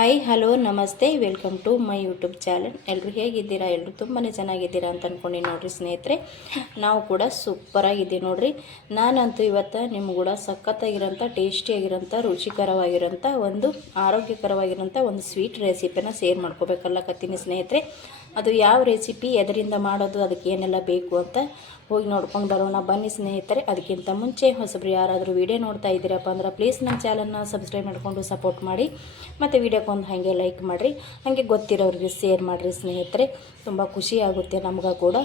Hi hello ನಮಸ್ತೆ welcome to my YouTube channel. ಎಲ್ಲರೂ ಹೇಗಿದ್ದೀರಾ? ಎಲ್ಲರೂ ತುಂಬಾ ಚೆನ್ನಾಗಿದ್ದೀರಾ ಅಂತ ಅಂದ್ಕೊಂಡು ನೋಡಿರಿ ಸ್ನೇಹಿತರೆ, ನಾವು ಕೂಡ ಸೂಪರಾಗಿದ್ದೀವಿ ನೋಡಿರಿ. ನಾನಂತೂ ಇವತ್ತು ನಿಮ್ಗೆ ಕೂಡ ಸಖತ್ತಾಗಿರೋಂಥ ಟೇಸ್ಟಿಯಾಗಿರೋಂಥ ರುಚಿಕರವಾಗಿರೋಂಥ ಒಂದು ಆರೋಗ್ಯಕರವಾಗಿರೋಂಥ ಒಂದು ಸ್ವೀಟ್ ರೆಸಿಪಿನ ಶೇರ್ ಮಾಡ್ಕೋಬೇಕಲ್ಲಕತ್ತೀನಿ ಸ್ನೇಹಿತರೆ. ಅದು ಯಾವ ರೆಸಿಪಿ, ಎದರಿಂದ ಮಾಡೋದು, ಅದಕ್ಕೆ ಏನೆಲ್ಲ ಬೇಕು ಅಂತ ಹೋಗಿ ನೋಡ್ಕೊಂಡು ಬರೋಣ ಬನ್ನಿ ಸ್ನೇಹಿತರೆ. ಅದಕ್ಕಿಂತ ಮುಂಚೆ ಹೊಸಬ್ರು ಯಾರಾದರೂ ವೀಡಿಯೋ ನೋಡ್ತಾ ಇದ್ದೀರಪ್ಪ ಅಂದ್ರೆ ಪ್ಲೀಸ್ ನಮ್ಮ ಚಾನಲ್ನ ಸಬ್ಸ್ಕ್ರೈಬ್ ಮಾಡಿಕೊಂಡು ಸಪೋರ್ಟ್ ಮಾಡಿ, ಮತ್ತು ವೀಡಿಯೋಕ್ಕೊಂದು ಹಾಗೆ ಲೈಕ್ ಮಾಡಿರಿ, ಹಾಗೆ ಗೊತ್ತಿರೋರಿಗೆ ಶೇರ್ ಮಾಡಿರಿ ಸ್ನೇಹಿತರೆ. ತುಂಬ ಖುಷಿ ಆಗುತ್ತೆ ನಮ್ಗೆ ಕೂಡ.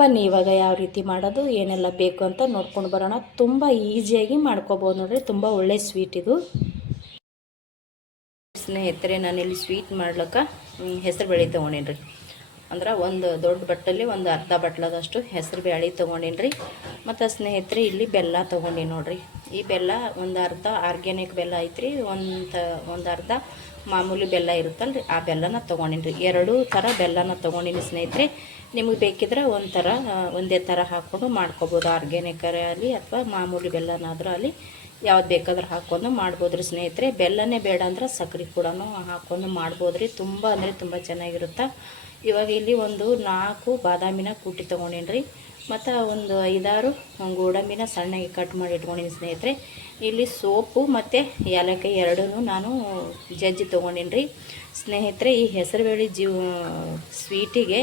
ಬನ್ನಿ ಇವಾಗ ಯಾವ ರೀತಿ ಮಾಡೋದು, ಏನೆಲ್ಲ ಬೇಕು ಅಂತ ನೋಡ್ಕೊಂಡು ಬರೋಣ. ತುಂಬ ಈಸಿಯಾಗಿ ಮಾಡ್ಕೋಬೋದು ನೋಡಿರಿ, ತುಂಬ ಒಳ್ಳೆ ಸ್ವೀಟ್ ಇದು ಸ್ನೇಹಿತರೆ. ನಾನಿಲ್ಲಿ ಸ್ವೀಟ್ ಮಾಡ್ಲಿಕ್ಕೆ ಹೆಸರು ಬೇಳೆ ತೊಗೊಂಡೇನ್ರಿ. ಅಂದ್ರೆ ಒಂದು ದೊಡ್ಡ ಬಟ್ಟಲಿ ಒಂದು ಅರ್ಧ ಬಟ್ಲದಷ್ಟು ಹೆಸರು ಬೇಳೆ ತೊಗೊಂಡಿನಿ. ಮತ್ತು ಸ್ನೇಹಿತರೆ ಇಲ್ಲಿ ಬೆಲ್ಲ ತೊಗೊಂಡಿ ನೋಡಿರಿ. ಈ ಬೆಲ್ಲ ಒಂದು ಅರ್ಧ ಆರ್ಗ್ಯಾನಿಕ್ ಬೆಲ್ಲ ಐತ್ರಿ, ಒಂದು ಅರ್ಧ ಮಾಮೂಲಿ ಬೆಲ್ಲ ಇರುತ್ತಲ್ರಿ, ಆ ಬೆಲ್ಲನ ತೊಗೊಂಡಿನಿ. ಎರಡೂ ಥರ ಬೆಲ್ಲನ ತೊಗೊಂಡಿನಿ ಸ್ನೇಹಿತರೆ. ನಿಮಗೆ ಬೇಕಿದ್ರೆ ಒಂದೇ ಥರ ಹಾಕ್ಕೊಂಡು ಮಾಡ್ಕೊಬೋದು, ಆರ್ಗ್ಯಾನಿಕ್ ಆಗಲಿ ಅಥವಾ ಮಾಮೂಲಿ ಬೆಲ್ಲನಾದರೂ ಅಲ್ಲಿ ಯಾವ್ದು ಬೇಕಾದ್ರೆ ಹಾಕ್ಕೊಂಡು ಮಾಡ್ಬೋದ್ರಿ ಸ್ನೇಹಿತರೆ. ಬೆಲ್ಲನೇ ಬೇಡ ಅಂದ್ರೆ ಸಕ್ಕರೆ ಕೂಡ ಹಾಕ್ಕೊಂಡು ಮಾಡ್ಬೋದ್ರಿ. ತುಂಬ ಅಂದರೆ ತುಂಬ ಚೆನ್ನಾಗಿರುತ್ತೆ. ಇವಾಗ ಇಲ್ಲಿ ಒಂದು 4 ಬಾದಾಮಿನ ಕುಟ್ಟಿ ತೊಗೊಂಡೇನ್ರಿ, ಮತ್ತು ಒಂದು 5-6 ಗೋಡಂಬಿನ ಸಣ್ಣಗೆ ಕಟ್ ಮಾಡಿ ಇಟ್ಕೊಂಡಿನಿ ಸ್ನೇಹಿತರೆ. ಇಲ್ಲಿ ಸೋಪು ಮತ್ತು ಏಲಕ್ಕಿ ಎರಡೂ ನಾನು ಜಜ್ಜಿ ತೊಗೊಂಡೇನ್ರಿ ಸ್ನೇಹಿತರೆ. ಈ ಹೆಸರುಬೇಳೆ ಸ್ವೀಟಿಗೆ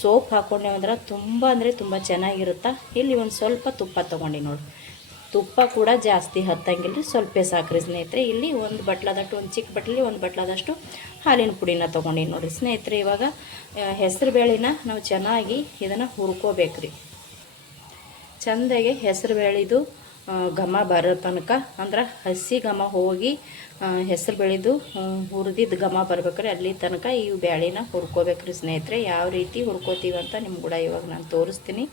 ಸೋಪ್ ಹಾಕ್ಕೊಂಡೆ ಅಂದ್ರೆ ತುಂಬ ಅಂದರೆ ತುಂಬ ಚೆನ್ನಾಗಿರುತ್ತೆ. ಇಲ್ಲಿ ಒಂದು ಸ್ವಲ್ಪ ತುಪ್ಪ ತೊಗೊಂಡು ನೋಡಿ. ತುಪ್ಪ ಕೂಡ ಜಾಸ್ತಿ ಹತ್ತಂಗಿಲ್ಲ, ಸ್ವಲ್ಪ ಸಾಕ್ರಿ ಸ್ನೇಹಿತರೆ. ಇಲ್ಲಿ ಒಂದು ಬಟ್ಲದಷ್ಟು, ಒಂದು ಚಿಕ್ಕ ಬಟ್ಲಿ ಒಂದು ಬಟ್ಲದಷ್ಟು ಹಾಲಿನ ಪುಡಿನ ತೊಗೊಂಡಿನಿ ನೋಡಿರಿ ಸ್ನೇಹಿತರೆ. ಇವಾಗ ಹೆಸರು ಬೇಳೆನ ನಾವು ಚೆನ್ನಾಗಿ ಇದನ್ನು ಹುರ್ಕೋಬೇಕ್ರಿ. ಚೆಂದಾಗಿ ಹೆಸರು ಬೇಳೆದು ಘಮ ಬರೋ ತನಕ, ಅಂದ್ರೆ ಹಸಿ ಘಮ ಹೋಗಿ ಹೆಸರು ಬೇಳೆದು ಹುರಿದಿದ್ದು ಘಮ ಬರ್ಬೇಕ್ರಿ, ಅಲ್ಲಿ ತನಕ ಈ ಬೇಳೆನ ಹುರ್ಕೋಬೇಕ್ರಿ ಸ್ನೇಹಿತರೆ. ಯಾವ ರೀತಿ ಹುರ್ಕೋತೀವಿ ಅಂತ ನಿಮ್ಗೆ ಕೂಡ ಇವಾಗ ನಾನು ತೋರಿಸ್ತೀನಿ.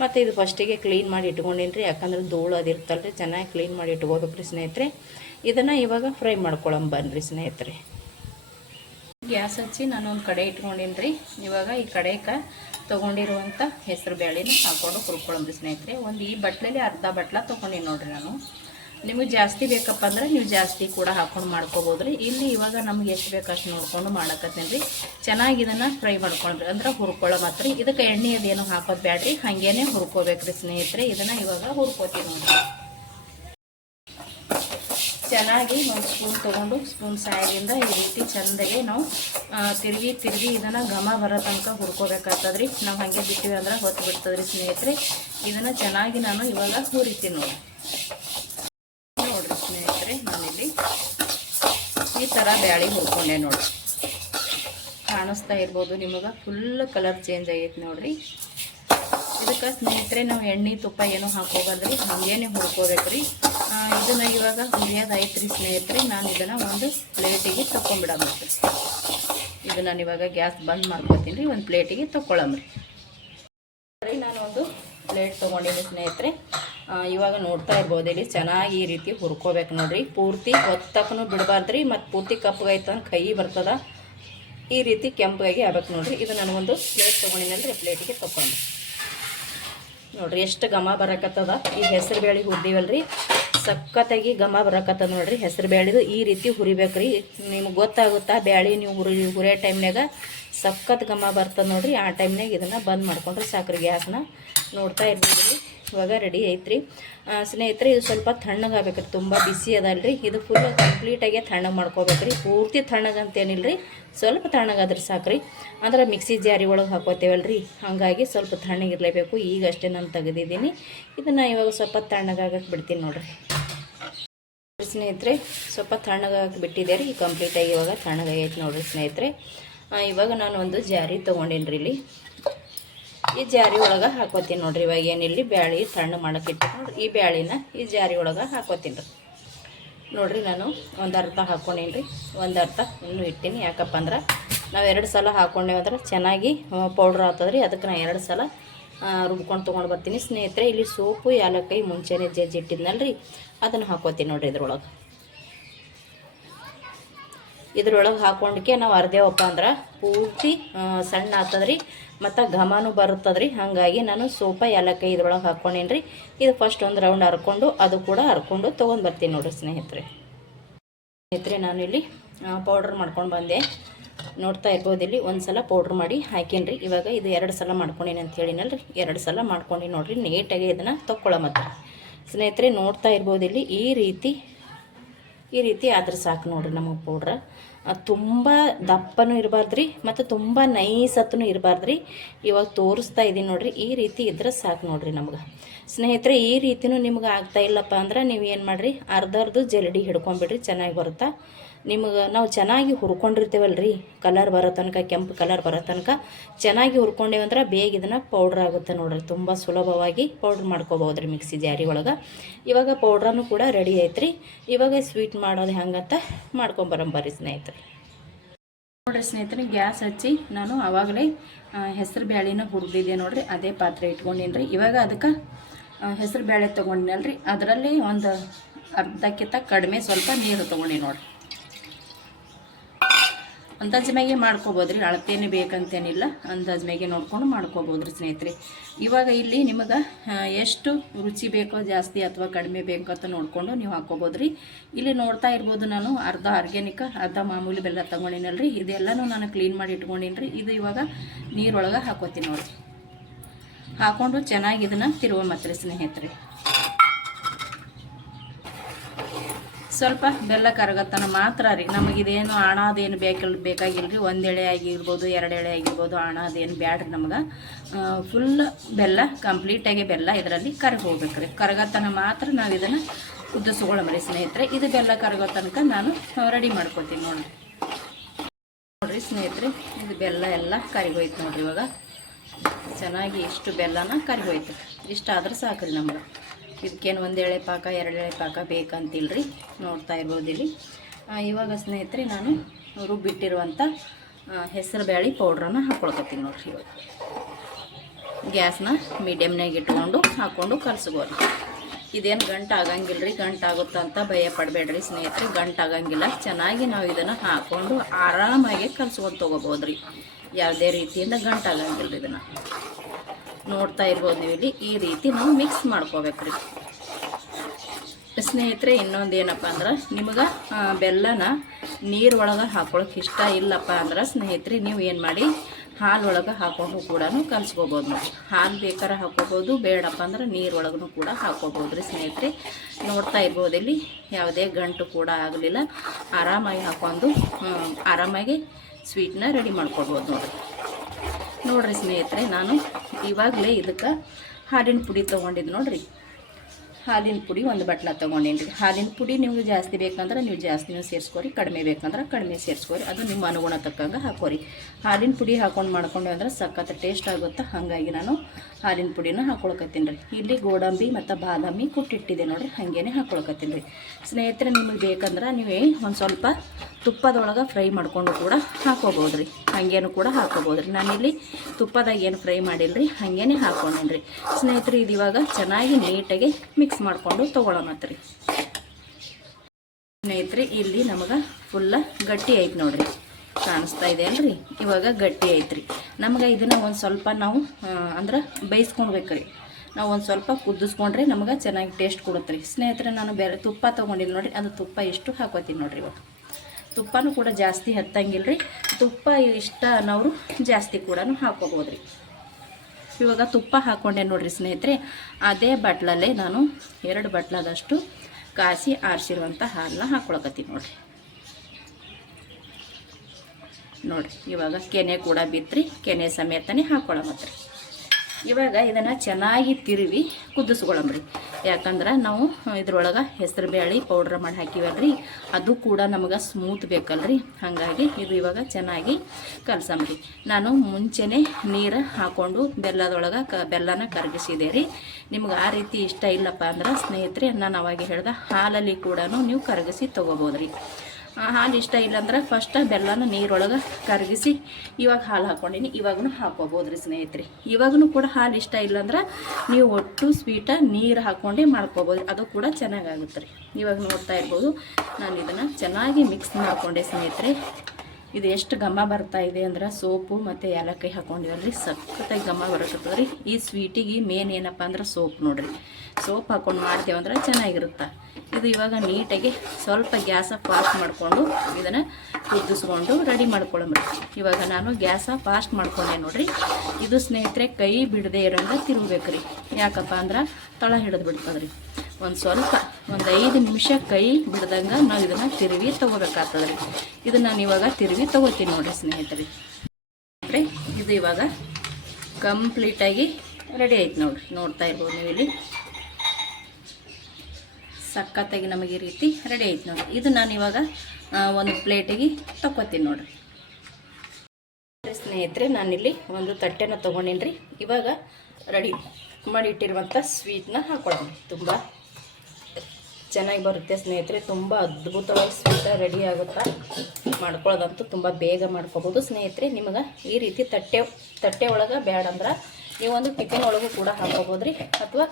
ಮತ್ತು ಇದು ಫಸ್ಟಿಗೆ ಕ್ಲೀನ್ ಮಾಡಿ ಇಟ್ಕೊಂಡಿನಿ, ಯಾಕಂದ್ರೆ ಧೂಳು ಅದಿರ್ತಲ್ರಿ, ಚೆನ್ನಾಗಿ ಕ್ಲೀನ್ ಮಾಡಿ ಇಟ್ಕೋಬೇಕ್ರಿ ಸ್ನೇಹಿತರೆ. ಇದನ್ನು ಇವಾಗ ಫ್ರೈ ಮಾಡ್ಕೊಳ್ಳೋಣ ಬನ್ನಿರಿ ಸ್ನೇಹಿತರೆ. ಗ್ಯಾಸ್ ಹಚ್ಚಿ ನಾನು ಒಂದು ಕಡೆ ಇಟ್ಕೊಂಡಿನಿ. ಇವಾಗ ಈ ಕಡೆಗೆ ತೊಗೊಂಡಿರುವಂಥ ಹೆಸರು ಬೇಳೆನ ಹಾಕ್ಕೊಂಡು ಹುರ್ಕೊಳ್ಳೋಣ್ರಿ ಸ್ನೇಹಿತರೆ. ಒಂದು ಈ ಬಟ್ಲಲ್ಲಿ ಅರ್ಧ ಬಟ್ಲ ತೊಗೊಂಡಿನಿ ನೋಡಿರಿ ನಾನು. ನಿಮಗೆ ಜಾಸ್ತಿ ಬೇಕಪ್ಪ ಅಂದ್ರೆ ನೀವು ಜಾಸ್ತಿ ಕೂಡ ಹಾಕ್ಕೊಂಡು ಮಾಡ್ಕೋಬೋದ್ರಿ. ಇಲ್ಲಿ ಇವಾಗ ನಮ್ಗೆ ಎಷ್ಟು ಬೇಕು ಅಷ್ಟು ನೋಡ್ಕೊಂಡು ಮಾಡಕತ್ತೀನಿ ರೀ. ಚೆನ್ನಾಗಿ ಇದನ್ನು ಫ್ರೈ ಮಾಡ್ಕೊಂಡ್ರಿ, ಅಂದ್ರೆ ಹುರ್ಕೊಳ್ಳೋ ಮಾತ್ರ. ಇದಕ್ಕೆ ಎಣ್ಣೆ ಅದೇನು ಹಾಕೋದು ಬೇಡ್ರಿ, ಹಾಗೇನೆ ಹುರ್ಕೋಬೇಕ್ರಿ ಸ್ನೇಹಿತರೆ. ಇದನ್ನು ಇವಾಗ ಹುರ್ಕೋತೀವಿ ನೋಡಿರಿ. ಚೆನ್ನಾಗಿ ಒಂದು ಸ್ಪೂನ್ ತೊಗೊಂಡು ಸ್ಪೂನ್ ಸಹಾಯದಿಂದ ಈ ರೀತಿ ಚೆಂದಾಗೆ ನಾವು ತಿರುಗಿ ಇದನ್ನು ಘಮ ಬರೋ ತನಕ ಹುರ್ಕೋಬೇಕಾಗ್ತದ್ರಿ. ನಾವು ಹಾಗೆ ಬಿಟ್ಟಿವಿ ಅಂದ್ರೆ ಹೊತ್ತು ಬಿಡ್ತದ್ರಿ ಸ್ನೇಹಿತರೆ. ಇದನ್ನು ಚೆನ್ನಾಗಿ ನಾನು ಇವಾಗ ಹುರಿತೀನಿ ನೋಡಿರಿ ಸ್ನೇಹಿತರೆ. ನಾನಿಲ್ಲಿ ಈ ಥರ ಬ್ಯಾಳಿ ಹುರ್ಕೊಂಡೆ ನೋಡಿರಿ, ಕಾಣಿಸ್ತಾ ಇರ್ಬೋದು ನಿಮಗೆ. ಫುಲ್ ಕಲರ್ ಚೇಂಜ್ ಆಗೈತೆ ನೋಡಿರಿ. ಇದಕ್ಕೆ ಸ್ನೇಹಿತರೆ ನಾವು ಎಣ್ಣೆ ತುಪ್ಪ ಏನೂ ಹಾಕೋಬಾರ್ದ್ರಿ, ಹಾಗೇನೆ ಹುರ್ಕೋಬೇಕ್ರಿ. ಇದನ್ನು ಇವಾಗ ಹುರಿಯೋದಾಯ್ತು ಸ್ನೇಹಿತರೆ. ನಾನು ಇದನ್ನು ಒಂದು ಪ್ಲೇಟಿಗೆ ತಗೊಂಡ್ಬಿಡಮ್ರಿ. ಇದು ನಾನು ಇವಾಗ ಗ್ಯಾಸ್ ಬಂದ್ ಮಾಡ್ಕೊತೀನಿ ರೀ. ಒಂದು ಪ್ಲೇಟಿಗೆ ತೊಗೊಳಮ್ರಿ. ನಾನು ಒಂದು ಪ್ಲೇಟ್ ತೊಗೊಂಡಿನಿ ಸ್ನೇಹಿತರೆ. ಇವಾಗ ನೋಡ್ತಾ ಇರ್ಬೋದು, ಇಲ್ಲಿ ಚೆನ್ನಾಗಿ ಈ ರೀತಿ ಹುರ್ಕೋಬೇಕು ನೋಡಿರಿ. ಪೂರ್ತಿ ಹೊತ್ತಕ್ಕೂ ಬಿಡಬಾರ್ದ್ರಿ, ಮತ್ತು ಪೂರ್ತಿ ಕಪ್ಪಗಾಯ್ತು ಅಂದ್ರೆ ಕೈ ಬರ್ತದ. ಈ ರೀತಿ ಕೆಂಪಾಗಿ ಆಗ್ಬೇಕು ನೋಡಿರಿ. ಇದು ನನಗೊಂದು ಪ್ಲೇಟ್ ತೊಗೊಂಡಿನಲ್ರಿ, ಪ್ಲೇಟಿಗೆ ತೊಗೊಂಡು ನೋಡಿರಿ ಎಷ್ಟು ಘಮ ಬರಕತ್ತದ. ಈ ಹೆಸರು ಬೇಳೆ ಹುರಿದೀವಲ್ರಿ, ಸಖತ್ತಾಗಿ ಘಮ ಬರಕತ್ತದ ನೋಡಿರಿ. ಹೆಸರು ಬೇಳೆದು ಈ ರೀತಿ ಹುರಿಬೇಕ್ರಿ. ನಿಮ್ಗೆ ಗೊತ್ತಾಗುತ್ತಾ, ಬೇಳೆ ನೀವು ಹುರಿಯೋ ಟೈಮ್ನಾಗ ಸಖತ್ ಘಮ ಬರ್ತದೆ ನೋಡಿರಿ. ಆ ಟೈಮ್ನಾಗ ಇದನ್ನು ಬಂದ್ ಮಾಡ್ಕೊಂಡ್ರೆ ಸಾಕ್ರಿ ಗ್ಯಾಸ್ನ. ನೋಡ್ತಾ ಇರ್ಬೋದು ಇವಾಗ ರೆಡಿ ಐತ್ರಿ ಸ್ನೇಹಿತರೆ. ಇದು ಸ್ವಲ್ಪ ತಣ್ಣಗಾಗಬೇಕ್ರಿ, ತುಂಬ ಬಿಸಿ ಅದಲ್ರಿ. ಇದು ಫುಲ್ ಕಂಪ್ಲೀಟಾಗಿ ತಣ್ಣಗೆ ಮಾಡ್ಕೋಬೇಕ್ರಿ. ಪೂರ್ತಿ ತಣ್ಣಗಂತೇನಿಲ್ರಿ, ಸ್ವಲ್ಪ ತಣ್ಣಗಾದ್ರೆ ಸಾಕ್ರಿ. ಅಂದ್ರೆ ಮಿಕ್ಸಿ ಜಾರಿ ಒಳಗೆ ಹಾಕೋತೇವಲ್ರಿ, ಹಾಗಾಗಿ ಸ್ವಲ್ಪ ತಣ್ಣಗಿರಲೇಬೇಕು. ಈಗಷ್ಟೇ ನಾನು ತೆಗೆದಿದ್ದೀನಿ. ಇದನ್ನು ಇವಾಗ ಸ್ವಲ್ಪ ತಣ್ಣಗಾಗಕ್ಕೆ ಬಿಡ್ತೀನಿ ನೋಡಿರಿ ಸ್ನೇಹಿತರೆ. ಸ್ವಲ್ಪ ತಣ್ಣಗಾಗಕ್ಕೆ ಬಿಟ್ಟಿದೆ ರೀ, ಕಂಪ್ಲೀಟಾಗಿ ಇವಾಗ ತಣ್ಣಗಾಗೈತೆ ನೋಡಿರಿ ಸ್ನೇಹಿತರೆ. ಇವಾಗ ನಾನು ಒಂದು ಜಾರಿ ತೊಗೊಂಡೇನಿ ರೀ. ಇಲ್ಲಿ ಈ ಜಾರಿ ಒಳಗೆ ಹಾಕೋತೀನಿ ನೋಡಿರಿ. ಇವಾಗ ಏನಿಲ್ಲಿ ಬ್ಯಾಳಿ ತಣ್ಣಗೆ ಮಾಡೋಕೆ ಇಟ್ಟು ನೋಡಿರಿ, ಈ ಬ್ಯಾಳಿನ ಈ ಜಾರಿ ಒಳಗೆ ಹಾಕೋತೀನಿ ರೀ ನೋಡಿರಿ. ನಾನು ಒಂದು ಅರ್ಧ ಹಾಕ್ಕೊಂಡೇನಿ ರೀ, ಒಂದು ಅರ್ಧ ಇನ್ನೂ ಇಟ್ಟೀನಿ. ಯಾಕಪ್ಪ ಅಂದ್ರೆ ನಾವು 2 ಸಲ ಹಾಕ್ಕೊಂಡೇವು ಅಂದ್ರೆ ಚೆನ್ನಾಗಿ ಪೌಡ್ರ್ ಆಗ್ತದ್ರಿ. ಅದಕ್ಕೆ ನಾನು 2 ಸಲ ರುಬ್ಕೊಂಡು ತೊಗೊಂಡು ಬರ್ತೀನಿ ಸ್ನೇಹಿತರೆ. ಇಲ್ಲಿ ಸೋಪು ಏಲಕ್ಕಿ ಮುಂಚೆನೇ ಜಜ್ಜಿಟ್ಟಿದ್ನಲ್ರಿ, ಅದನ್ನು ಹಾಕೋತೀನಿ ನೋಡಿರಿ. ಇದ್ರೊಳಗೆ ಹಾಕೊಂಡಕ್ಕೆ ನಾವು ಅರ್ಧೇವಪ್ಪ ಅಂದ್ರೆ ಪೂರ್ತಿ ಸಣ್ಣ ಆಗ್ತದ್ರಿ, ಮತ್ತು ಘಮನೂ ಬರುತ್ತದ್ರಿ. ಹಾಗಾಗಿ ನಾನು ಸೋಪ ಏಲಕ್ಕಿ ಇದ್ರೊಳಗೆ ಹಾಕ್ಕೊಂಡೇನಿ ರೀ. ಇದು ಫಸ್ಟ್ ಒಂದು ರೌಂಡ್ ಹರ್ಕೊಂಡು ಅದು ಕೂಡ ಹರ್ಕೊಂಡು ತೊಗೊಂಡು ಬರ್ತೀನಿ ನೋಡಿರಿ ಸ್ನೇಹಿತರೆ. ನಾನಿಲ್ಲಿ ಪೌಡ್ರ್ ಮಾಡ್ಕೊಂಡು ಬಂದೆ. ನೋಡ್ತಾ ಇರ್ಬೋದು ಇಲ್ಲಿ ಒಂದು ಸಲ ಪೌಡ್ರ್ ಮಾಡಿ ಹಾಕೀನಿ ರೀ. ಇವಾಗ ಇದು 2 ಸಲ ಮಾಡ್ಕೊಂಡೀನಿ ಅಂತ ಹೇಳಿನಲ್ರಿ, 2 ಸಲ ಮಾಡ್ಕೊಂಡು ನೋಡಿರಿ. ನೀಟಾಗಿ ಇದನ್ನು ತೊಗೊಳ್ಳೋ ಮತ್ತು ಸ್ನೇಹಿತರೆ ನೋಡ್ತಾ ಇರ್ಬೋದು ಇಲ್ಲಿ ಈ ರೀತಿ ಆದ್ರೆ ಸಾಕು ನೋಡಿರಿ ನಮಗೆ ಪೌಡ್ರ. ತುಂಬ ದಪ್ಪನೂ ಇರಬಾರ್ದು ರೀ ಮತ್ತು ತುಂಬ ನೈಸತ್ತೂ ಇರಬಾರ್ದು ರೀ. ಇವಾಗ ತೋರಿಸ್ತಾ ಇದ್ದೀನಿ ನೋಡಿರಿ, ಈ ರೀತಿ ಇದ್ರೆ ಸಾಕು ನೋಡಿರಿ ನಮ್ಗೆ. ಸ್ನೇಹಿತರೆ ಈ ರೀತಿಯೂ ನಿಮ್ಗೆ ಆಗ್ತಾ ಇಲ್ಲಪ್ಪ ಅಂದ್ರೆ ನೀವು ಏನು ಮಾಡಿರಿ, ಅರ್ಧರ್ದು ಜರಡಿ ಹಿಡ್ಕೊಂಬಿಡ್ರಿ, ಚೆನ್ನಾಗಿ ಬರುತ್ತಾ. ನಿಮಗೆ ನಾವು ಚೆನ್ನಾಗಿ ಹುರ್ಕೊಂಡಿರ್ತೀವಲ್ಲ ರೀ, ಕಲರ್ ಬರೋ ತನಕ, ಕೆಂಪು ಕಲರ್ ಬರೋ ತನಕ ಚೆನ್ನಾಗಿ ಹುರ್ಕೊಂಡೇವಂದ್ರೆ ಬೇಗ ಇದನ್ನು ಪೌಡ್ರ್ ಆಗುತ್ತೆ ನೋಡಿರಿ. ತುಂಬ ಸುಲಭವಾಗಿ ಪೌಡ್ರ್ ಮಾಡ್ಕೋಬೋದು ರೀ ಮಿಕ್ಸಿ ಜಾರಿ ಒಳಗೆ. ಇವಾಗ ಪೌಡ್ರನ್ನು ಕೂಡ ರೆಡಿ ಐತ್ರಿ. ಇವಾಗ ಸ್ವೀಟ್ ಮಾಡೋದು ಹೆಂಗಂತ ಮಾಡ್ಕೊಂಬರಂಬರ್ರಿ ಸ್ನೇಹಿತರೆ. ನೋಡಿರಿ ಸ್ನೇಹಿತರೆ, ಗ್ಯಾಸ್ ಹಚ್ಚಿ ನಾನು ಆವಾಗಲೇ ಹೆಸರು ಬ್ಯಾಳಿನ ಹುರಿದಿದ್ದೆ ನೋಡಿರಿ. ಅದೇ ಪಾತ್ರೆ ಇಟ್ಕೊಂಡೀನಿ ರೀ. ಇವಾಗ ಅದಕ್ಕೆ ಹೆಸರು ಬೇಳೆ ತೊಗೊಂಡಿನಲ್ರಿ, ಅದರಲ್ಲಿ ಒಂದು ಅರ್ಧಕ್ಕಿಂತ ಕಡಿಮೆ ಸ್ವಲ್ಪ ನೀರು ತೊಗೊಂಡು ನೋಡಿರಿ. ಅಂದಾಜು ಮ್ಯಾಗೆ ಮಾಡ್ಕೋಬೋದು ರೀ, ಅಳತೇನೆ ಬೇಕಂತೇನಿಲ್ಲ, ಅಂದಾಜು ಮ್ಯಾಗೆ ನೋಡ್ಕೊಂಡು ಮಾಡ್ಕೋಬೋದು ರೀ ಸ್ನೇಹಿತರೆ. ಇವಾಗ ಇಲ್ಲಿ ನಿಮಗೆ ಎಷ್ಟು ರುಚಿ ಬೇಕೋ ಜಾಸ್ತಿ ಅಥವಾ ಕಡಿಮೆ ಬೇಕೋ ಅಂತ ನೋಡಿಕೊಂಡು ನೀವು ಹಾಕ್ಕೋಬೋದು ರೀ. ಇಲ್ಲಿ ನೋಡ್ತಾ ಇರ್ಬೋದು, ನಾನು ಅರ್ಧ ಆರ್ಗ್ಯಾನಿಕ ಅರ್ಧ ಮಾಮೂಲಿ ಬೆಲ್ಲ ತೊಗೊಂಡಿನಲ್ರಿ. ಇದೆಲ್ಲನೂ ನಾನು ಕ್ಲೀನ್ ಮಾಡಿ ಇಟ್ಕೊಂಡೀನಿ ರೀ. ಇದು ಇವಾಗ ನೀರೊಳಗೆ ಹಾಕೋತೀನಿ ನೋಡಿರಿ. ಹಾಕ್ಕೊಂಡು ಚೆನ್ನಾಗಿ ಇದನ್ನು ತಿರುವ ಮಾತ್ರ ಸ್ನೇಹಿತರೆ. ಸ್ವಲ್ಪ ಬೆಲ್ಲ ಕರಗತ್ತನ ಮಾತ್ರ ರೀ. ನಮಗಿದೇನು ಆಣದೇನು ಬೇಕಾಗಿಲ್ಲ ರೀ. 1 ಎಳೆ ಆಗಿರ್ಬೋದು, 2 ಎಳೆ ಆಗಿರ್ಬೋದು, ಆಣದೇನು ಬ್ಯಾಡ್ರಿ ನಮ್ಗೆ. ಫುಲ್ ಬೆಲ್ಲ, ಕಂಪ್ಲೀಟಾಗಿ ಬೆಲ್ಲ ಇದರಲ್ಲಿ ಕರಗಿ ಹೋಗ್ಬೇಕು ರೀ. ಕರಗತ್ತನ ಮಾತ್ರ ನಾವು ಇದನ್ನು ಕುದಿಸ್ಕೊಳ್ಳೋಮ್ರಿ ಸ್ನೇಹಿತರೆ. ಇದು ಬೆಲ್ಲ ಕರಗೋ ತನಕ ನಾನು ರೆಡಿ ಮಾಡ್ಕೊತೀನಿ ನೋಡಿರಿ ಸ್ನೇಹಿತರೆ. ಇದು ಬೆಲ್ಲ ಎಲ್ಲ ಕರಿಗೋಯ್ತು ನೋಡಿರಿ. ಇವಾಗ ಚೆನ್ನಾಗಿ ಇಷ್ಟು ಬೆಲ್ಲನ ಕರಿಗೋಯ್ತು. ಇಷ್ಟ ಆದ್ರೆ ಸಾಕ್ರಿ ನಮ್ಗೆ. ಇದಕ್ಕೇನು 1 ಎಳೆ ಪಾಕ 2 ಎಳೆ ಪಾಕ ಬೇಕಂತಿಲ್ರಿ. ನೋಡ್ತಾ ಇರ್ಬೋದು ಇಲ್ಲಿ. ಇವಾಗ ಸ್ನೇಹಿತರೆ ನಾನು ರುಬ್ಬಿಟ್ಟಿರುವಂಥ ಹೆಸರು ಬೇಳೆ ಪೌಡ್ರನ್ನು ಹಾಕ್ಕೊಳ್ಕೊತೀನಿ ನೋಡಿರಿ. ಇವಾಗ ಗ್ಯಾಸ್ನ ಮೀಡಿಯಮ್ನಾಗ ಇಟ್ಕೊಂಡು ಹಾಕ್ಕೊಂಡು ಕಲಸ್ಬೋದು. ಇದೇನು ಗಂಟು ಆಗಂಗಿಲ್ಲ ರೀ. ಗಂಟು ಆಗುತ್ತಾ ಅಂತ ಭಯ ಪಡಬೇಡ್ರಿ ಸ್ನೇಹಿತರೆ, ಗಂಟು ಆಗಂಗಿಲ್ಲ. ಚೆನ್ನಾಗಿ ನಾವು ಇದನ್ನು ಹಾಕ್ಕೊಂಡು ಆರಾಮಾಗಿ ಕಲಸ್ಕೊಂಡು ತೊಗೋಬೋದು ರೀ. ಯಾವುದೇ ರೀತಿಯಿಂದ ಗಂಟು ಆಗಂಗಿಲ್ಲ ರೀ. ಇದನ್ನು ನೋಡ್ತಾ ಇರ್ಬೋದು ನೀವು ಇಲ್ಲಿ. ಈ ರೀತಿ ನಾವು ಮಿಕ್ಸ್ ಮಾಡ್ಕೋಬೇಕ್ರಿ ಸ್ನೇಹಿತರೆ. ಇನ್ನೊಂದು ಏನಪ್ಪ ಅಂದ್ರೆ, ನಿಮಗೆ ಬೆಲ್ಲನ ನೀರೊಳಗೆ ಹಾಕ್ಕೊಳಕ್ಕೆ ಇಷ್ಟ ಇಲ್ಲಪ್ಪ ಅಂದ್ರೆ ಸ್ನೇಹಿತರೆ, ನೀವು ಏನು ಮಾಡಿ ಹಾಲೊಳಗೆ ಹಾಕ್ಕೊಂಡು ಕೂಡ ಕಲಿಸ್ಕೋಬೋದು ನೋಡಿ. ಹಾಲು ಬೇಕಾದ್ರೆ ಹಾಕ್ಕೋಬೋದು, ಬೇಡಪ್ಪ ಅಂದ್ರೆ ನೀರೊಳಗೂ ಕೂಡ ಹಾಕ್ಕೋಬೋದು ರೀ ಸ್ನೇಹಿತರೆ. ನೋಡ್ತಾ ಇರ್ಬೋದು ಇಲ್ಲಿ ಯಾವುದೇ ಗಂಟು ಕೂಡ ಆಗಲಿಲ್ಲ. ಆರಾಮಾಗಿ ಹಾಕ್ಕೊಂಡು ಆರಾಮಾಗಿ ಸ್ವೀಟ್ನ ರೆಡಿ ಮಾಡ್ಕೊಳ್ಬೋದು ನೋಡಿರಿ ಸ್ನೇಹಿತರೆ. ನಾನು ಇವಾಗಲೇ ಇದಕ್ಕೆ ಹಾಲಿನ ಪುಡಿ ತೊಗೊಂಡಿದ್ದು ನೋಡಿರಿ. ಹಾಲಿನ ಪುಡಿ 1 ಬಟ್ಲ ತೊಗೊಂಡೇನಿ ರೀ. ಹಾಲಿನ ಪುಡಿ ನಿಮ್ಗೆ ಜಾಸ್ತಿ ಬೇಕಂದ್ರೆ ನೀವು ಜಾಸ್ತಿನೂ ಸೇರಿಸ್ಕೊರಿ, ಕಡಿಮೆ ಬೇಕಂದ್ರೆ ಕಡಿಮೆ ಸೇರಿಸ್ಕೊರಿ. ಅದು ನಿಮ್ಮ ಅನುಗುಣ ತಕ್ಕಂಗೆ ಹಾಕೋರಿ. ಹಾಲಿನ ಪುಡಿ ಹಾಕೊಂಡು ಮಾಡ್ಕೊಂಡೆ ಅಂದ್ರೆ ಸಖತ್ ಟೇಸ್ಟ್ ಆಗುತ್ತೆ. ಹಾಗಾಗಿ ನಾನು ಹಾಲಿನ ಪುಡಿನ ಹಾಕ್ಕೊಳ್ಕತ್ತೀನಿ ರೀ. ಇಲ್ಲಿ ಗೋಡಂಬಿ ಮತ್ತು ಬಾದಾಮಿ ಕುಟ್ಟಿಟ್ಟಿದೆ ನೋಡಿರಿ, ಹಾಗೇನೆ ಹಾಕ್ಕೊಳ್ಕತ್ತೀನಿ ರೀ ಸ್ನೇಹಿತರೆ. ನಿಮಗೆ ಬೇಕಂದ್ರೆ ನೀವೇ ಒಂದು ಸ್ವಲ್ಪ ತುಪ್ಪದೊಳಗೆ ಫ್ರೈ ಮಾಡ್ಕೊಂಡು ಕೂಡ ಹಾಕೋಬೋದು ರೀ. ಹಾಗೇನು ಕೂಡ ಹಾಕೋಬೋದು ರೀ. ನಾನಿಲ್ಲಿ ತುಪ್ಪದಾಗ ಏನು ಫ್ರೈ ಮಾಡಿಲ್ಲ ರೀ, ಹಾಗೇನೆ ಹಾಕ್ಕೊಂಡೇನಿ ರೀ ಸ್ನೇಹಿತರೆ. ಇದು ಇವಾಗ ಚೆನ್ನಾಗಿ ನೀಟಾಗಿ ಮಿಕ್ಸ್ ಮಾಡಿಕೊಂಡು ತೊಗೊಳಮತ್ರಿ ಸ್ನೇಹಿತರೆ. ಇಲ್ಲಿ ನಮಗೆ ಫುಲ್ಲ ಗಟ್ಟಿ ಐತೆ ನೋಡಿರಿ, ಕಾಣಿಸ್ತಾ ಇದೆ ಅಲ್ರಿ. ಇವಾಗ ಗಟ್ಟಿ ಐತ್ರಿ. ನಮಗೆ ಇದನ್ನು ಒಂದು ಸ್ವಲ್ಪ ನಾವು ಅಂದ್ರೆ ಬೇಯಿಸ್ಕೊಳ್ಬೇಕ್ರಿ. ನಾವು ಒಂದು ಸ್ವಲ್ಪ ಕುದಿಸ್ಕೊಂಡ್ರೆ ನಮಗೆ ಚೆನ್ನಾಗಿ ಟೇಸ್ಟ್ ಕೊಡುತ್ತೆ ರೀ ಸ್ನೇಹಿತರೆ. ನಾನು ಬೇರೆ ತುಪ್ಪ ತೊಗೊಂಡಿದ್ದು ನೋಡಿರಿ, ಅದು ತುಪ್ಪ ಇಷ್ಟು ಹಾಕೋತೀನಿ ನೋಡಿರಿ. ಇವಾಗ ತುಪ್ಪನೂ ಕೂಡ ಜಾಸ್ತಿ ಹತ್ತಂಗಿಲ್ಲ ರೀ. ತುಪ್ಪ ಇಷ್ಟ ಅನ್ನೋರು ಜಾಸ್ತಿ ಕೂಡ ಹಾಕೋಬೋದು ರೀ. ಇವಾಗ ತುಪ್ಪ ಹಾಕ್ಕೊಂಡೆ ನೋಡಿರಿ ಸ್ನೇಹಿತರೆ. ಅದೇ ಬಟ್ಲಲ್ಲೇ ನಾನು 2 ಬಟ್ಲದಷ್ಟು ಕಾಸಿ ಆರಿಸಿರುವಂಥ ಹಾಲನ್ನ ಹಾಕ್ಕೊಳಕತ್ತೀನಿ ನೋಡಿರಿ. ಇವಾಗ ಕೆನೆ ಕೂಡ ಬಿತ್ತರಿ, ಕೆನೆ ಸಮೇತನೇ ಹಾಕ್ಕೊಳಮತ್ರಿ. ಇವಾಗ ಇದನ್ನು ಚೆನ್ನಾಗಿ ತಿರುವಿ ಕುದಿಸ್ಕೊಳಮ್ರಿ. ಯಾಕಂದ್ರೆ ನಾವು ಇದ್ರೊಳಗೆ ಹೆಸರು ಬೇಳೆ ಪೌಡ್ರ್ ಮಾಡಿ ಹಾಕಿವಲ್ರಿ, ಅದು ಕೂಡ ನಮಗೆ ಸ್ಮೂತ್ ಬೇಕಲ್ರಿ. ಹಾಗಾಗಿ ಇದು ಇವಾಗ ಚೆನ್ನಾಗಿ ಕಲಸಮ್ರಿ. ನಾನು ಮುಂಚೆನೇ ನೀರು ಹಾಕ್ಕೊಂಡು ಬೆಲ್ಲದೊಳಗೆ ಬೆಲ್ಲನ ಕರಗಿಸಿದೆ ರೀ. ನಿಮ್ಗೆ ಆ ರೀತಿ ಇಷ್ಟ ಇಲ್ಲಪ್ಪ ಅಂದ್ರೆ ಸ್ನೇಹಿತರೆ, ನಾನು ಅವಾಗ ಹೇಳ್ದೆ ಹಾಲಲ್ಲಿ ಕೂಡ ನೀವು ಕರಗಿಸಿ ತೊಗೋಬೋದು ರೀ. ಹಾಲು ಇಷ್ಟ ಇಲ್ಲಾಂದ್ರೆ ಫಸ್ಟ್ ಬೆಲ್ಲನ ನೀರೊಳಗೆ ಕರಗಿಸಿ ಇವಾಗ ಹಾಲು ಹಾಕ್ಕೊಂಡಿನಿ, ಇವಾಗೂ ಹಾಕ್ಕೋಬೋದು ರೀ ಸ್ನೇಹಿತರೆ. ಇವಾಗೂ ಕೂಡ ಹಾಲು ಇಷ್ಟ ಇಲ್ಲಾಂದ್ರೆ ನೀವು ಒಟ್ಟು ಸ್ವೀಟ ನೀರು ಹಾಕ್ಕೊಂಡೇ ಮಾಡ್ಕೋಬೋದು, ಅದು ಕೂಡ ಚೆನ್ನಾಗಾಗುತ್ತೆ ರೀ. ಇವಾಗ ನೋಡ್ತಾ ಇರ್ಬೋದು ನಾನು ಇದನ್ನು ಚೆನ್ನಾಗಿ ಮಿಕ್ಸ್ ಮಾಡಿಕೊಂಡೆ ಸ್ನೇಹಿತರೆ. ಇದು ಎಷ್ಟು ಘಮ ಬರ್ತಾ ಇದೆ ಅಂದ್ರೆ ಸೋಪು ಮತ್ತು ಏಲಕ್ಕಿ ಹಾಕ್ಕೊಂಡಿವಲ್ರಿ, ಸಖತ್ತಾಗಿ ಘಮ ಬರಕತ್ತದ ರೀ. ಈ ಸ್ವೀಟಿಗೆ ಮೇನ್ ಏನಪ್ಪ ಅಂದ್ರೆ ಸೋಪ್ ನೋಡಿರಿ. ಸೋಪ್ ಹಾಕ್ಕೊಂಡು ಮಾಡ್ತೇವಂದ್ರೆ ಚೆನ್ನಾಗಿರುತ್ತೆ. ಇದು ಇವಾಗ ನೀಟಾಗಿ ಸ್ವಲ್ಪ ಗ್ಯಾಸ ಫಾಸ್ಟ್ ಮಾಡಿಕೊಂಡು ಇದನ್ನು ಕುದಿಸ್ಕೊಂಡು ರೆಡಿ ಮಾಡ್ಕೊಳ್ಳೋಣ. ಇವಾಗ ನಾನು ಗ್ಯಾಸ ಫಾಸ್ಟ್ ಮಾಡ್ಕೊಂಡೆ ನೋಡಿರಿ. ಇದು ಸ್ನೇಹಿತರೆ ಕೈ ಬಿಡದೆ ಇರೋಂಗೆ ತಿರುಗಬೇಕು ರೀ. ಯಾಕಪ್ಪ ಅಂದ್ರೆ ತಳ ಹಿಡಿದು ಬಿಡ್ತದೆ ರೀ. ಒಂದು 5 ನಿಮಿಷ ಕೈ ಬಿಡ್ದಂಗೆ ನಾವು ಇದನ್ನು ತಿರುವಿ ತೊಗೋಬೇಕಾಗ್ತದೆ ರೀ. ಇದು ನಾನು ಇವಾಗ ತಿರುವಿ ತೊಗೋತೀನಿ ನೋಡಿರಿ ಸ್ನೇಹಿತರೆ. ಇದು ಇವಾಗ ಕಂಪ್ಲೀಟಾಗಿ ರೆಡಿ ಆಯ್ತು ನೋಡಿರಿ. ನೋಡ್ತಾ ಇರ್ಬೋದು ನೀವು ಇಲ್ಲಿ ಸಖತ್ತಾಗಿ ನಮಗೆ ಈ ರೀತಿ ರೆಡಿ ಆಯ್ತು ನೋಡಿ. ಇದು ನಾನು ಇವಾಗ ಒಂದು ಪ್ಲೇಟಿಗೆ ತಗೋತೀನಿ ನೋಡಿರಿ ಸ್ನೇಹಿತರೆ. ನಾನಿಲ್ಲಿ ಒಂದು ತಟ್ಟೆನ ತೊಗೊಂಡಿನಿ ರೀ. ಇವಾಗ ರೆಡಿ ಮಾಡಿ ಇಟ್ಟಿರುವಂಥ ಸ್ವೀಟ್ನ ಹಾಕೊಳ್ಳೋಣ. ತುಂಬ ಚೆನ್ನಾಗಿ ಬರುತ್ತೆ ಸ್ನೇಹಿತರೆ. ತುಂಬ ಅದ್ಭುತವಾಗಿ ಸ್ವೀಟ ರೆಡಿ ಆಗುತ್ತಾ. ಮಾಡ್ಕೊಳ್ಳೋದಂತೂ ತುಂಬ ಬೇಗ ಮಾಡ್ಕೋಬೋದು ಸ್ನೇಹಿತರೆ. ನಿಮಗೆ ಈ ರೀತಿ ತಟ್ಟೆ ಒಳಗೆ ಬೇಡಂದ್ರೆ ನೀವೊಂದು ಟಿಫಿನ್ ಒಳಗೂ ಕೂಡ ಹಾಕೋಬೋದು ರೀ. ಅಥವಾ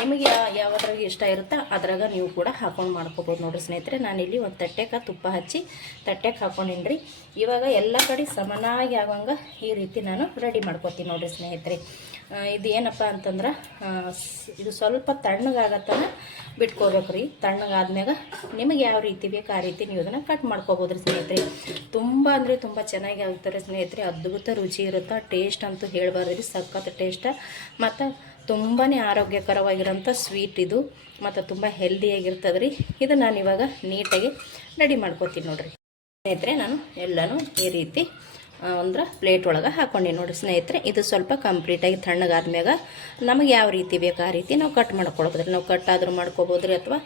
ನಿಮಗೆ ಯಾವ್ದ್ರಾಗ ಇಷ್ಟ ಇರುತ್ತಾ ಅದ್ರಾಗ ನೀವು ಕೂಡ ಹಾಕೊಂಡು ಮಾಡ್ಕೋಬೋದು ನೋಡಿರಿ ಸ್ನೇಹಿತರೆ. ನಾನಿಲ್ಲಿ ಒಂದು ತಟ್ಟೆಗೆ ತುಪ್ಪ ಹಚ್ಚಿ ತಟ್ಟೆಗೆ ಹಾಕೊಂಡಿನಿ ರೀ. ಇವಾಗ ಎಲ್ಲ ಕಡೆ ಸಮನಾಗಿ ಆಗೋಂಗೆ ಈ ರೀತಿ ನಾನು ರೆಡಿ ಮಾಡ್ಕೋತೀನಿ ನೋಡಿರಿ ಸ್ನೇಹಿತರೆ. ಇದು ಏನಪ್ಪ ಅಂತಂದ್ರೆ ಇದು ಸ್ವಲ್ಪ ತಣ್ಣಗಾಗತ್ತನ ಬಿಟ್ಕೋಬೇಕು ರೀ. ತಣ್ಣಗಾದ್ಮ್ಯಾಗ ನಿಮಗೆ ಯಾವ ರೀತಿ ಬೇಕು ಆ ರೀತಿ ನೀವು ಇದನ್ನು ಕಟ್ ಮಾಡ್ಕೋಬೋದು ರೀ ಸ್ನೇಹಿತರೆ. ತುಂಬ ಅಂದರೆ ತುಂಬ ಚೆನ್ನಾಗಿ ಆಗ್ತಾರೆ ಸ್ನೇಹಿತರೆ. ಅದ್ಭುತ ರುಚಿ ಇರುತ್ತೆ. ಟೇಸ್ಟ್ ಅಂತೂ ಹೇಳಬಾರ್ದು ರೀ. ಸಖತ್ ಟೇಸ್ಟ್ ಮತ್ತು ತುಂಬಾ ಆರೋಗ್ಯಕರವಾಗಿರೋಂಥ ಸ್ವೀಟ್ ಇದು. ಮತ್ತು ತುಂಬ ಹೆಲ್ದಿಯಾಗಿರ್ತದೆ ರೀ. ಇದು ನಾನು ಇವಾಗ ನೀಟಾಗಿ ರೆಡಿ ಮಾಡ್ಕೋತೀನಿ ನೋಡಿರಿ ಸ್ನೇಹಿತರೆ. ನಾನು ಎಲ್ಲನೂ ಈ ರೀತಿ ಅಂದ್ರೆ ಪ್ಲೇಟ್ ಒಳಗೆ ಹಾಕ್ಕೊಂಡು ನೋಡಿರಿ ಸ್ನೇಹಿತರೆ. ಇದು ಸ್ವಲ್ಪ ಕಂಪ್ಲೀಟಾಗಿ ತಣ್ಣಗಾದ್ಮ್ಯಾಗ ನಮಗೆ ಯಾವ ರೀತಿ ಬೇಕು ಆ ರೀತಿ ನಾವು ಕಟ್ ಮಾಡ್ಕೊಳ್ಬೋದು ರೀ. ನಾವು ಕಟ್ ಆದರೂ ಮಾಡ್ಕೋಬೋದು ರೀ. ಅಥವಾ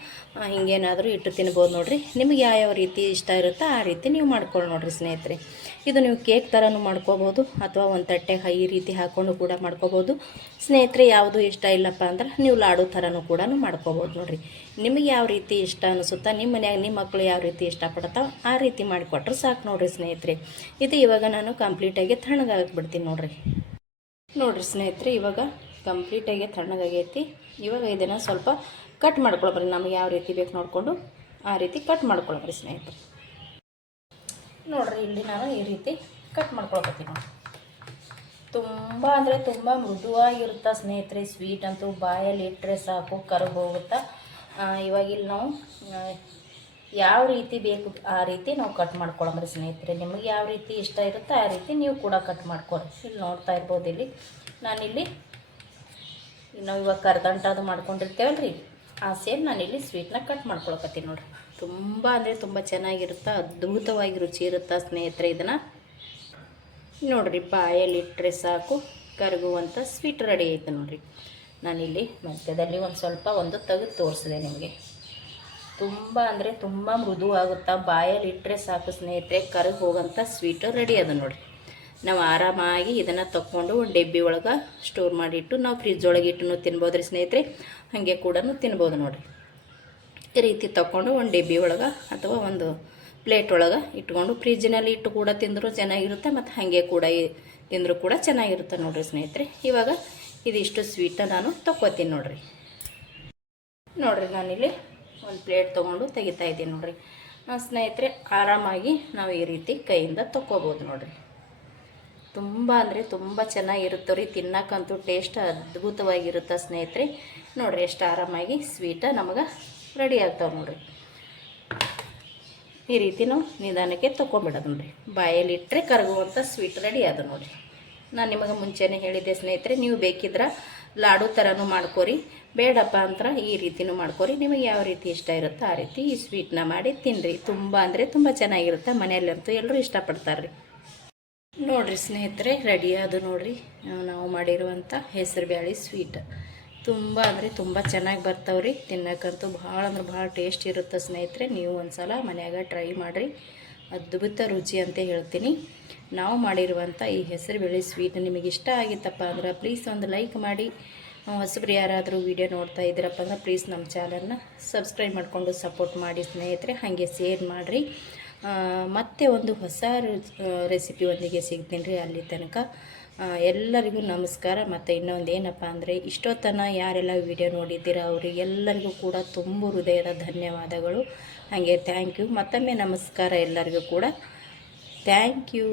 ಹಿಂಗೇನಾದರೂ ಇಟ್ಟು ತಿನ್ಬೋದು ನೋಡಿರಿ. ನಿಮಗೆ ಯಾವ ರೀತಿ ಇಷ್ಟ ಇರುತ್ತೋ ಆ ರೀತಿ ನೀವು ಮಾಡ್ಕೊಳ್ಳಿ ನೋಡಿರಿ ಸ್ನೇಹಿತರೆ. ಇದು ನೀವು ಕೇಕ್ ಥರನೂ ಮಾಡ್ಕೋಬೋದು ಅಥವಾ ಒಂದು ತಟ್ಟೆಗೆ ಈ ರೀತಿ ಹಾಕ್ಕೊಂಡು ಕೂಡ ಮಾಡ್ಕೋಬೋದು ಸ್ನೇಹಿತರೆ. ಯಾವುದು ಇಷ್ಟ ಇಲ್ಲಪ್ಪ ಅಂದ್ರೆ ನೀವು ಲಾಡು ಥರನೂ ಕೂಡ ಮಾಡ್ಕೋಬೋದು ನೋಡಿರಿ. ನಿಮಗೆ ಯಾವ ರೀತಿ ಇಷ್ಟ ಅನಿಸುತ್ತಾ, ನಿಮ್ಮ ಮನ್ಯಾಗ ನಿಮ್ಮ ಮಕ್ಕಳು ಯಾವ ರೀತಿ ಇಷ್ಟಪಡ್ತಾವೆ ಆ ರೀತಿ ಮಾಡಿಕೊಟ್ರೆ ಸಾಕು ನೋಡಿರಿ ಸ್ನೇಹಿತರೆ. ಇದು ಇವಾಗ ನಾನು ಕಂಪ್ಲೀಟಾಗಿ ತಣ್ಣಗಾಗ್ಬಿಡ್ತೀನಿ ನೋಡಿರಿ ಸ್ನೇಹಿತರೆ. ಇವಾಗ ಕಂಪ್ಲೀಟಾಗಿ ತಣ್ಣಗಾಗೈತಿ. ಇವಾಗ ಇದನ್ನು ಸ್ವಲ್ಪ ಕಟ್ ಮಾಡ್ಕೊಳ್ಬರಿ. ನಮಗೆ ಯಾವ ರೀತಿ ಬೇಕು ನೋಡಿಕೊಂಡು ಆ ರೀತಿ ಕಟ್ ಮಾಡ್ಕೊಳ್ಬರಿ ಸ್ನೇಹಿತರೆ. ನೋಡಿರಿ ಇಲ್ಲಿ ನಾನು ಈ ರೀತಿ ಕಟ್ ಮಾಡ್ಕೊಳ್ತೀನಿ ನೋಡಿ. ತುಂಬ ಅಂದರೆ ತುಂಬ ಮೃದುವಾಗಿರುತ್ತೆ ಸ್ನೇಹಿತರೆ. ಸ್ವೀಟ್ ಅಂತೂ ಬಾಯಲ್ಲಿ ಇಟ್ಟರೆ ಸಾಕು ಕರಗಿ ಹೋಗುತ್ತಾ. ಇವಾಗ ಇಲ್ಲಿ ನಾವು ಯಾವ ರೀತಿ ಬೇಕು ಆ ರೀತಿ ನಾವು ಕಟ್ ಮಾಡ್ಕೊಳ್ಳೋಮ್ರಿ ಸ್ನೇಹಿತರೆ. ನಿಮಗೆ ಯಾವ ರೀತಿ ಇಷ್ಟ ಇರುತ್ತೆ ಆ ರೀತಿ ನೀವು ಕೂಡ ಕಟ್ ಮಾಡ್ಕೊರಿ. ಇಲ್ಲಿ ನೋಡ್ತಾ ಇರ್ಬೋದು. ಇಲ್ಲಿ ನಾನಿಲ್ಲಿ ನಾವು ಇವಾಗ ಕರ್ದಂಟ ಅದು ಮಾಡ್ಕೊಂಡಿರ್ತೇವಲ್ಲ ರೀ, ಆ ಸೇಮ್ ನಾನಿಲ್ಲಿ ಸ್ವೀಟ್ನ ಕಟ್ ಮಾಡ್ಕೊಳಕತ್ತೀನಿ ನೋಡಿರಿ. ತುಂಬ ಅಂದರೆ ತುಂಬ ಚೆನ್ನಾಗಿರುತ್ತೆ. ಅದ್ಭುತವಾಗಿ ರುಚಿ ಇರುತ್ತೆ ಸ್ನೇಹಿತರೆ. ಇದನ್ನು ನೋಡಿರಿ ಬಾಯಲ್ಲಿ ಇಟ್ಟರೆ ಸಾಕು ಕರಗುವಂಥ ಸ್ವೀಟ್ ರೆಡಿ ಆಯಿತು ನೋಡಿರಿ. ನಾನಿಲ್ಲಿ ಮಧ್ಯದಲ್ಲಿ ಒಂದು ತೆಗೆದು ತೋರಿಸಿದೆ ನಿಮಗೆ. ತುಂಬ ಅಂದರೆ ತುಂಬ ಮೃದು ಆಗುತ್ತಾ. ಬಾಯಲ್ಲಿ ಇಟ್ಟರೆ ಸಾಕು ಸ್ನೇಹಿತರೆ ಕರಗಿ ಹೋಗೋಂಥ ಸ್ವೀಟು ರೆಡಿ ಅದ ನೋಡಿ. ನಾವು ಆರಾಮಾಗಿ ಇದನ್ನು ತಗೊಂಡು ಒಂದು ಡಬ್ಬಿ ಒಳಗೆ ಸ್ಟೋರ್ ಮಾಡಿಟ್ಟು ನಾವು ಫ್ರಿಜ್ ಒಳಗೆ ಇಟ್ಟು ತಿನ್ಬೋದು ರೀ ಸ್ನೇಹಿತರೆ. ಹಾಗೆ ಕೂಡ ತಿನ್ಬೋದು ನೋಡಿರಿ. ಈ ರೀತಿ ತಗೊಂಡು ಒಂದು ಡಬ್ಬಿ ಒಳಗೆ ಅಥವಾ ಒಂದು ಪ್ಲೇಟ್ ಒಳಗೆ ಇಟ್ಕೊಂಡು ಫ್ರಿಜ್ಜಿನಲ್ಲಿ ಇಟ್ಟು ಕೂಡ ತಿಂದರೂ ಚೆನ್ನಾಗಿರುತ್ತೆ. ಮತ್ತು ಹಾಗೆ ಕೂಡ ತಿಂದರೂ ಕೂಡ ಚೆನ್ನಾಗಿರುತ್ತೆ ನೋಡಿರಿ ಸ್ನೇಹಿತರೆ. ಇವಾಗ ಇದಿಷ್ಟು ಸ್ವೀಟ ನಾನು ತಗೋತೀನಿ ನೋಡಿರಿ. ನಾನಿಲ್ಲಿ ಒಂದು ಪ್ಲೇಟ್ ತೊಗೊಂಡು ತೆಗಿತಾ ಇದ್ದೀನಿ ನೋಡಿರಿ ಸ್ನೇಹಿತರೆ. ಆರಾಮಾಗಿ ನಾವು ಈ ರೀತಿ ಕೈಯಿಂದ ತಗೋಬೋದು ನೋಡಿರಿ. ತುಂಬ ಅಂದರೆ ತುಂಬ ಚೆನ್ನಾಗಿರುತ್ತೆ ರೀ. ತಿನ್ನಕ್ಕಂತೂ ಟೇಸ್ಟ್ ಅದ್ಭುತವಾಗಿರುತ್ತೆ ಸ್ನೇಹಿತರೆ. ನೋಡಿರಿ ಎಷ್ಟು ಆರಾಮಾಗಿ ಸ್ವೀಟ ನಮಗೆ ರೆಡಿ ಆಗ್ತಾವೆ ನೋಡಿರಿ. ಈ ರೀತಿ ನಾವು ನಿಧಾನಕ್ಕೆ ತೊಗೊಂಬಿಡೋದು ನೋಡಿರಿ. ಬಾಯಲ್ಲಿ ಇಟ್ಟರೆ ಕರಗುವಂಥ ಸ್ವೀಟ್ ರೆಡಿ ಅದು ನೋಡಿರಿ. ನಾನು ನಿಮಗೆ ಮುಂಚೆನೇ ಹೇಳಿದ್ದೆ ಸ್ನೇಹಿತರೆ, ನೀವು ಬೇಕಿದ್ರೆ ಲಾಡು ಥರನೂ ಮಾಡ್ಕೊರಿ. ಬೇಡಪ್ಪ ಅಂದ್ರೆ ಈ ರೀತಿನೂ ಮಾಡ್ಕೊರಿ. ನಿಮಗೆ ಯಾವ ರೀತಿ ಇಷ್ಟ ಇರುತ್ತೋ ಆ ರೀತಿ ಈ ಸ್ವೀಟ್ನ ಮಾಡಿ ತಿನ್ನಿರಿ. ತುಂಬ ಅಂದರೆ ತುಂಬ ಚೆನ್ನಾಗಿರುತ್ತೆ. ಮನೆಯಲ್ಲಂತೂ ಎಲ್ಲರೂ ಇಷ್ಟಪಡ್ತಾರೆ ರೀ. ನೋಡಿರಿ ಸ್ನೇಹಿತರೆ ರೆಡಿ ಅದು ನೋಡಿರಿ. ನಾವು ಮಾಡಿರುವಂಥ ಹೆಸರು ಬ್ಯಾಳೆ ಸ್ವೀಟ್ ತುಂಬ ಅಂದರೆ ತುಂಬ ಚೆನ್ನಾಗಿ ಬರ್ತಾವೆ ರೀ. ತಿನ್ನಕ್ಕಂತೂ ಭಾಳ ಅಂದ್ರೆ ಭಾಳ ಟೇಸ್ಟ್ ಇರುತ್ತೆ ಸ್ನೇಹಿತರೆ. ನೀವು ಒಂದು ಸಲ ಮನ್ಯಾಗ ಟ್ರೈ ಮಾಡಿರಿ. ಅದ್ಭುತ ರುಚಿ ಅಂತ ಹೇಳ್ತೀನಿ. ನಾವು ಮಾಡಿರುವಂಥ ಈ ಹೆಸರು ಬೇಳೆ ಸ್ವೀಟ್ ನಿಮಗೆ ಇಷ್ಟ ಆಗಿತ್ತಪ್ಪ ಅಂದ್ರೆ ಪ್ಲೀಸ್ ಒಂದು ಲೈಕ್ ಮಾಡಿ. ಹೊಸಬ್ರು ಯಾರಾದರೂ ವಿಡಿಯೋ ನೋಡ್ತಾ ಇದ್ದೀರಪ್ಪ ಅಂದ್ರೆ ಪ್ಲೀಸ್ ನಮ್ಮ ಚಾನಲ್ನ ಸಬ್ಸ್ಕ್ರೈಬ್ ಮಾಡಿಕೊಂಡು ಸಪೋರ್ಟ್ ಮಾಡಿ ಸ್ನೇಹಿತರೆ. ಹಾಗೆ ಶೇರ್ ಮಾಡಿರಿ. ಮತ್ತೆ ಒಂದು ಹೊಸ ರೆಸಿಪಿಯೊಂದಿಗೆ ಸಿಗ್ತೀನಿ ರೀ. ಅಲ್ಲಿ ತನಕ ಎಲ್ಲರಿಗೂ ನಮಸ್ಕಾರ. ಮತ್ತು ಇನ್ನೊಂದು ಏನಪ್ಪ ಅಂದರೆ ಇಷ್ಟೊತ್ತನ ಯಾರೆಲ್ಲ ವಿಡಿಯೋ ನೋಡಿದ್ದೀರ ಅವರಿಗೆಲ್ಲರಿಗೂ ಕೂಡ ತುಂಬ ಹೃದಯದ ಧನ್ಯವಾದಗಳು. ಹಾಗೆ ಥ್ಯಾಂಕ್ ಯು. ಮತ್ತೊಮ್ಮೆ ನಮಸ್ಕಾರ ಎಲ್ಲರಿಗೂ ಕೂಡ. Thank you.